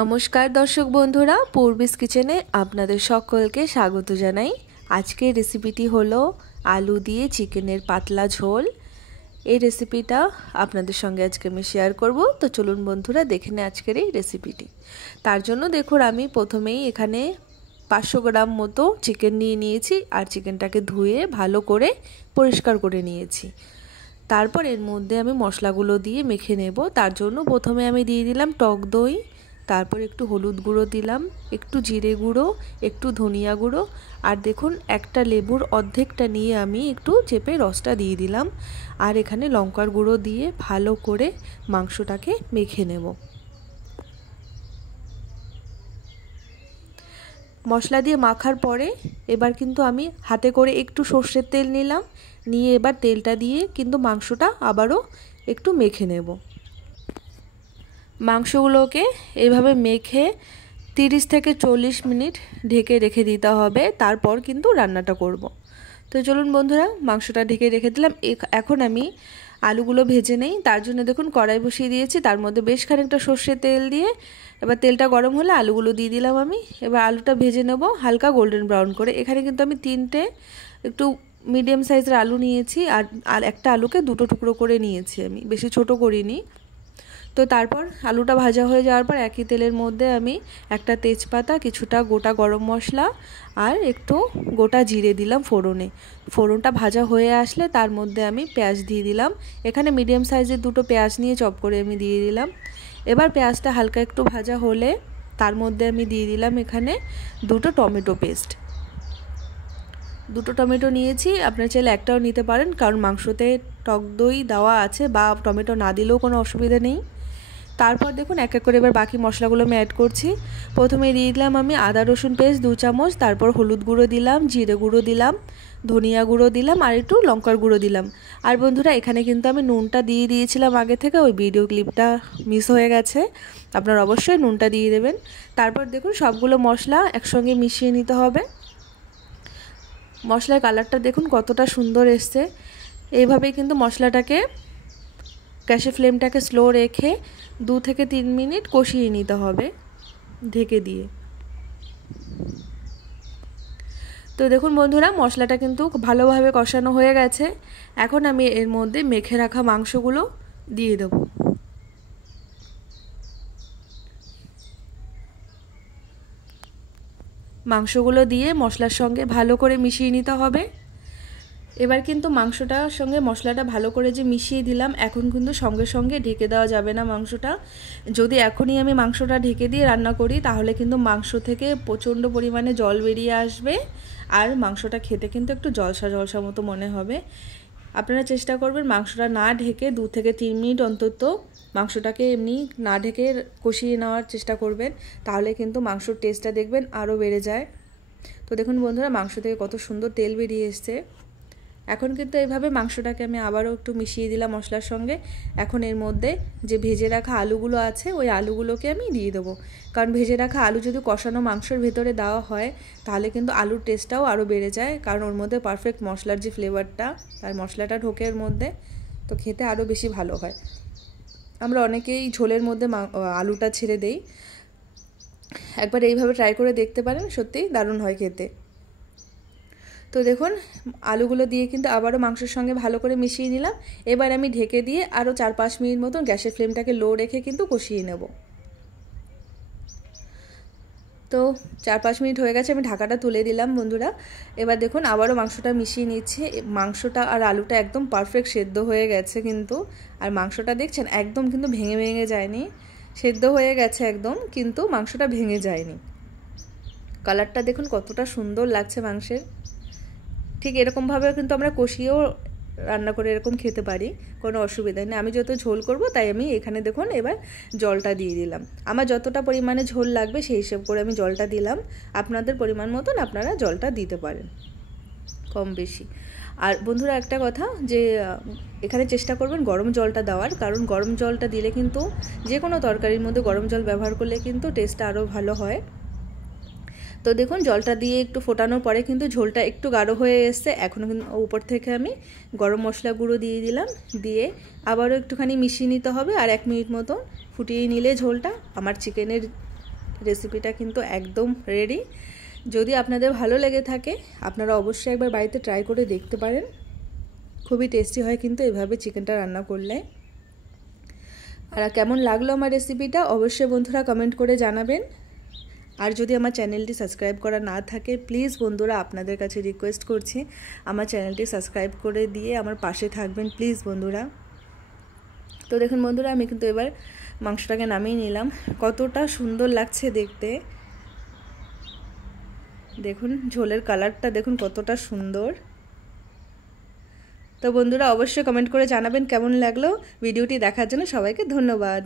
নমস্কার দর্শক বন্ধুরা, পূর্বিস কিচেনে আপনাদের সকলকে স্বাগত জানাই। আজকের রেসিপিটি হলো আলু দিয়ে চিকেনের পাতলা ঝোল। এই রেসিপিটা আপনাদের সঙ্গে আজকে আমি শেয়ার করব। তো চলুন বন্ধুরা দেখে নিই আজকের এই রেসিপিটি। তার জন্য দেখুন আমি প্রথমেই এখানে 500 গ্রাম মতো চিকেন নিয়ে নিয়েছি আর চিকেনটাকে ধুয়ে ভালো করে পরিষ্কার করে নিয়েছি। তারপর এর মধ্যে আমি মশলাগুলো দিয়ে মেখে নেব। তার জন্য প্রথমে আমি দিয়ে দিলাম টক দই, তারপর একটু হলুদ গুঁড়ো দিলাম, একটু জিরে গুঁড়ো, একটু ধনিয়া গুঁড়ো, আর দেখুন একটা লেবুর অর্ধেকটা নিয়ে আমি একটু চেপে রসটা দিয়ে দিলাম। আর এখানে লঙ্কার গুঁড়ো দিয়ে ভালো করে মাংসটাকে মেখে নেব। মশলা দিয়ে মাখার পরে এবার কিন্তু আমি হাতে করে একটু সর্ষের তেল নিলাম, নিয়ে এবার তেলটা দিয়ে কিন্তু মাংসটা আবারও একটু মেখে নেব। মাংসগুলোকে এইভাবে মেখে 30 থেকে 40 মিনিট ঢেকে রেখে দিতে হবে, তারপর কিন্তু রান্নাটা করব। তো চলুন বন্ধুরা, মাংসটা ঢেকে রেখে দিলাম। এখন আমি আলুগুলো ভেজে নেই। তার জন্য দেখুন কড়াই বসিয়ে দিয়েছি, তার মধ্যে বেশ খানিকটা সর্ষের তেল দিয়ে এবার তেলটা গরম হলে আলুগুলো দিয়ে দিলাম আমি। এবার আলুটা ভেজে নেব হালকা গোল্ডেন ব্রাউন করে। এখানে কিন্তু আমি 3টে একটু মিডিয়াম সাইজের আলু নিয়েছি, আর একটা আলুকে 2টো টুকরো করে নিয়েছি, আমি বেশি ছোট করিনি। তো তারপর আলুটা ভাজা হয়ে যাওয়ার পর একই তেলের মধ্যে আমি একটা তেজপাতা, কিছুটা গোটা গরম মশলা আর একটু গোটা জিরে দিলাম ফোড়নে। ফোড়নটা ভাজা হয়ে আসলে তার মধ্যে আমি পেঁয়াজ দিয়ে দিলাম। এখানে মিডিয়াম সাইজের 2টো পেঁয়াজ নিয়ে চপ করে আমি দিয়ে দিলাম। এবার পেঁয়াজটা হালকা একটু ভাজা হলে তার মধ্যে আমি দিয়ে দিলাম এখানে 2টো টমেটো পেস্ট। 2টো টমেটো নিয়েছি, আপনারা চাইলে একটাও নিতে পারেন, কারণ মাংসতে টক দই দেওয়া আছে, বা টমেটো না দিলেও কোনো অসুবিধা নেই। তারপর দেখুন এক এক করে এবার বাকি মশলাগুলো আমি অ্যাড করছি। প্রথমে দিয়ে দিলাম আমি আদা রসুন পেস্ট 2 চামচ, তারপর হলুদ গুঁড়ো দিলাম, জিরে গুঁড়ো দিলাম, ধনিয়া গুঁড়ো দিলাম আর একটু লঙ্কার গুঁড়ো দিলাম। আর বন্ধুরা এখানে কিন্তু আমি নুনটা দিয়ে দিয়েছিলাম আগে থেকে, ওই ভিডিও ক্লিপটা মিস হয়ে গেছে, আপনারা অবশ্যই নুনটা দিয়ে দেবেন। তারপর দেখুন সবগুলো মশলা একসঙ্গে মিশিয়ে নিতে হবে। মশলার কালারটা দেখুন কতটা সুন্দর এসছে। এইভাবেই কিন্তু মশলাটাকে গ্যাসের ফ্লেমটাকে স্লো রেখে 2 থেকে 3 মিনিট কষিয়ে নিতে হবে ঢেকে দিয়ে। তো দেখুন বন্ধুরা মশলাটা কিন্তু ভালোভাবে কষানো হয়ে গেছে। এখন আমি এর মধ্যে মেখে রাখা মাংসগুলো দিয়ে দেব। মাংসগুলো দিয়ে মশলার সঙ্গে ভালো করে মিশিয়ে নিতে হবে। এবার কিন্তু মাংসটার সঙ্গে মশলাটা ভালো করে যে মিশিয়ে দিলাম, এখন কিন্তু সঙ্গে সঙ্গে ঢেকে দেওয়া যাবে না মাংসটা। যদি এখনই আমি মাংসটা ঢেকে দিয়ে রান্না করি তাহলে কিন্তু মাংস থেকে প্রচণ্ড পরিমাণে জল বেরিয়ে আসবে, আর মাংসটা খেতে কিন্তু একটু জলসা জলসা মতো মনে হবে। আপনারা চেষ্টা করবেন মাংসটা না ঢেকে 2 থেকে 3 মিনিট অন্তত মাংসটাকে এমনি না ঢেকে কষিয়ে নেওয়ার চেষ্টা করবেন, তাহলে কিন্তু মাংসর টেস্টটা দেখবেন আরও বেড়ে যায়। তো দেখুন বন্ধুরা মাংস থেকে কত সুন্দর তেল বেরিয়ে এসছে। এখন কিন্তু এইভাবে মাংসটাকে আমি আবারও একটু মিশিয়ে দিলাম মশলার সঙ্গে। এখন এর মধ্যে যে ভেজে রাখা আলুগুলো আছে ওই আলুগুলোকে আমি দিয়ে দেবো, কারণ ভেজে রাখা আলু যদি কষানো মাংসের ভেতরে দেওয়া হয় তাহলে কিন্তু আলুর টেস্টটাও আরও বেড়ে যায়, কারণ ওর মধ্যে পারফেক্ট মশলার যে ফ্লেভারটা আর মশলাটা ঢোকে এর মধ্যে, তো খেতে আরও বেশি ভালো হয়। আমরা অনেকেই ঝোলের মধ্যে আলুটা ছেড়ে দেই, একবার এইভাবে ট্রাই করে দেখতে পারেন, সত্যিই দারুণ হয় খেতে। তো দেখুন আলুগুলো দিয়ে কিন্তু আবারও মাংসের সঙ্গে ভালো করে মিশিয়ে নিলাম। এবার আমি ঢেকে দিয়ে আরও 4-5 মিনিট মতন গ্যাসের ফ্লেমটাকে লো রেখে কিন্তু কষিয়ে নেব। তো 4-5 মিনিট হয়ে গেছে, আমি ঢাকাটা তুলে দিলাম বন্ধুরা। এবার দেখুন আবারও মাংসটা মিশিয়ে নিচ্ছি। মাংসটা আর আলুটা একদম পারফেক্ট সেদ্ধ হয়ে গেছে কিন্তু, আর মাংসটা দেখছেন একদম কিন্তু ভেঙে ভেঙে যায়নি, সেদ্ধ হয়ে গেছে একদম, কিন্তু মাংসটা ভেঙে যায়নি। কালারটা দেখুন কতটা সুন্দর লাগছে মাংসের। ঠিক এরকমভাবে কিন্তু আমরা কষিয়েও রান্না করে এরকম খেতে পারি, কোনো অসুবিধা নেই। আমি যত ঝোল করব তাই আমি এখানে দেখুন এবার জলটা দিয়ে দিলাম। আমার যতটা পরিমাণে ঝোল লাগবে সেই হিসেব করে আমি জলটা দিলাম। আপনাদের পরিমাণ মতন আপনারা জলটা দিতে পারেন কম বেশি। আর বন্ধুরা একটা কথা, যে এখানে চেষ্টা করবেন গরম জলটা দেওয়ার, কারণ গরম জলটা দিলে কিন্তু যে কোনো তরকারির মধ্যে গরম জল ব্যবহার করলে কিন্তু টেস্টটা আরও ভালো হয়। তো দেখুন জলটা দিয়ে একটু ফোটানোর পরে কিন্তু ঝোলটা একটু গাঢ় হয়ে এসছে। এখন কিন্তু উপর থেকে আমি গরম মশলা গুঁড়ো দিয়ে দিলাম, দিয়ে আবারও একটুখানি মিশিয়ে নিতে হবে। আর 1 মিনিট মতো ফুটিয়ে নিলে ঝোলটা আমার চিকেনের রেসিপিটা কিন্তু একদম রেডি। যদি আপনাদের ভালো লেগে থাকে আপনারা অবশ্যই একবার বাড়িতে ট্রাই করে দেখতে পারেন। খুবই টেস্টি হয় কিন্তু এভাবে চিকেনটা রান্না করলে। আর কেমন লাগলো আমার রেসিপিটা অবশ্যই বন্ধুরা কমেন্ট করে জানাবেন। আর যদি আমার চ্যানেলটি সাবস্ক্রাইব করা না থাকে প্লিজ বন্ধুরা আপনাদের কাছে রিকোয়েস্ট করছি আমার চ্যানেলটি সাবস্ক্রাইব করে দিয়ে আমার পাশে থাকবেন প্লিজ বন্ধুরা। তো দেখুন বন্ধুরা আমি কিন্তু এবার মাংসটাকে নামিয়ে নিলাম। কতটা সুন্দর লাগছে দেখতে, দেখুন ঝোলের কালারটা দেখুন কতটা সুন্দর। তো বন্ধুরা অবশ্যই কমেন্ট করে জানাবেন কেমন লাগলো। ভিডিওটি দেখার জন্য সবাইকে ধন্যবাদ।